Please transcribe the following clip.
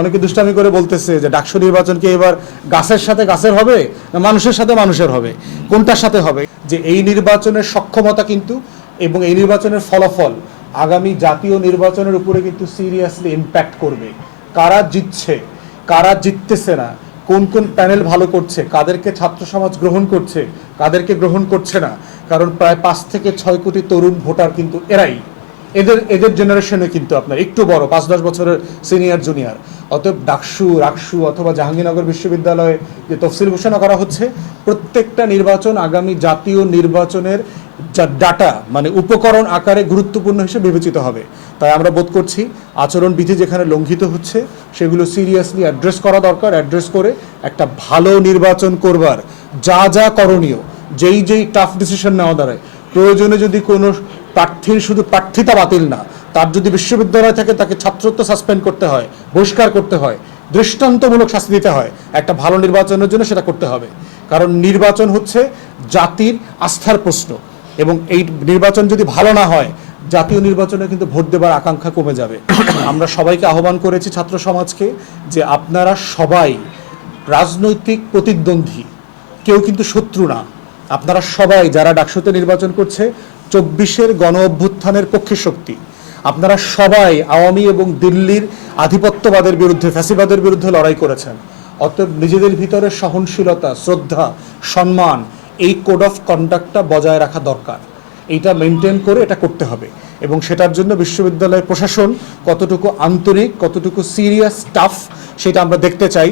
অনেকে দুষ্টামি করে বলতেছে যে ডাকসু নির্বাচন কি এবার গাছের সাথে গাছের হবে না মানুষের সাথে মানুষের হবে, কোনটার সাথে হবে? যে এই নির্বাচনের সক্ষমতা কিন্তু এবং এই নির্বাচনের ফলাফল আগামী জাতীয় নির্বাচনের উপরে কিন্তু সিরিয়াসলি ইম্প্যাক্ট করবে। কারা জিতছে, কারা জিততেছে না, কোন কোন প্যানেল ভালো করছে, কাদেরকে ছাত্র সমাজ গ্রহণ করছে, কাদেরকে গ্রহণ করছে না। কারণ প্রায় 5 থেকে 6 কোটি তরুণ ভোটার কিন্তু এরাই, এদের জেনারেশনে কিন্তু আপনার একটু বড় 5-10 বছরের সিনিয়র জুনিয়র। অতএব ডাকসু রাকসু অথবা জাহাঙ্গীরনগর বিশ্ববিদ্যালয়ে যে তফসিল ঘোষণা করা হচ্ছে, প্রত্যেকটা নির্বাচন আগামী জাতীয় নির্বাচনের যা ডাটা মানে উপকরণ আকারে গুরুত্বপূর্ণ হিসেবে বিবেচিত হবে। তাই আমরা বোধ করছি আচরণবিধি যেখানে লঙ্ঘিত হচ্ছে সেগুলো সিরিয়াসলি অ্যাড্রেস করা দরকার। অ্যাড্রেস করে একটা ভালো নির্বাচন করবার যা যা করণীয়, যেই টাফ ডিসিশন নেওয়া দাঁড়ায়, প্রয়োজনে যদি কোনো প্রার্থীর শুধু প্রার্থিতা বাতিল না, তার যদি বিশ্ববিদ্যালয় থেকে তাকে ছাত্রত্ব সাসপেন্ড করতে হয়, বহিষ্কার করতে হয়, দৃষ্টান্তমূলক শাস্তি দিতে হয়, একটা ভালো নির্বাচনের জন্য সেটা করতে হবে। কারণ নির্বাচন হচ্ছে জাতির আস্থার প্রশ্ন, এবং এই নির্বাচন যদি ভালো না হয় জাতীয় নির্বাচনে কিন্তু ভোট দেবার আকাঙ্ক্ষা কমে যাবে। আমরা সবাইকে আহ্বান করেছি ছাত্র সমাজকে যে আপনারা সবাই রাজনৈতিক প্রতিদ্বন্দ্বী, কেউ কিন্তু শত্রু না। আপনারা সবাই যারা ডাকসুতে নির্বাচন করছে 24-এর গণ অভ্যুত্থানের পক্ষে শক্তি। আপনারা সবাই আওয়ামী এবং দিল্লির আধিপত্যবাদের বিরুদ্ধে, ফ্যাসিবাদের বিরুদ্ধে লড়াই করেছেন। অতএব নিজেদের ভিতরে সহনশীলতা, শ্রদ্ধা, সম্মান, এই কোড অফ কন্ডাক্টটা বজায় রাখা দরকার। এইটা মেনটেন করে এটা করতে হবে, এবং সেটার জন্য বিশ্ববিদ্যালয় প্রশাসন কতটুকু আন্তরিক, কতটুকু সিরিয়াস, টাফ, সেটা আমরা দেখতে চাই।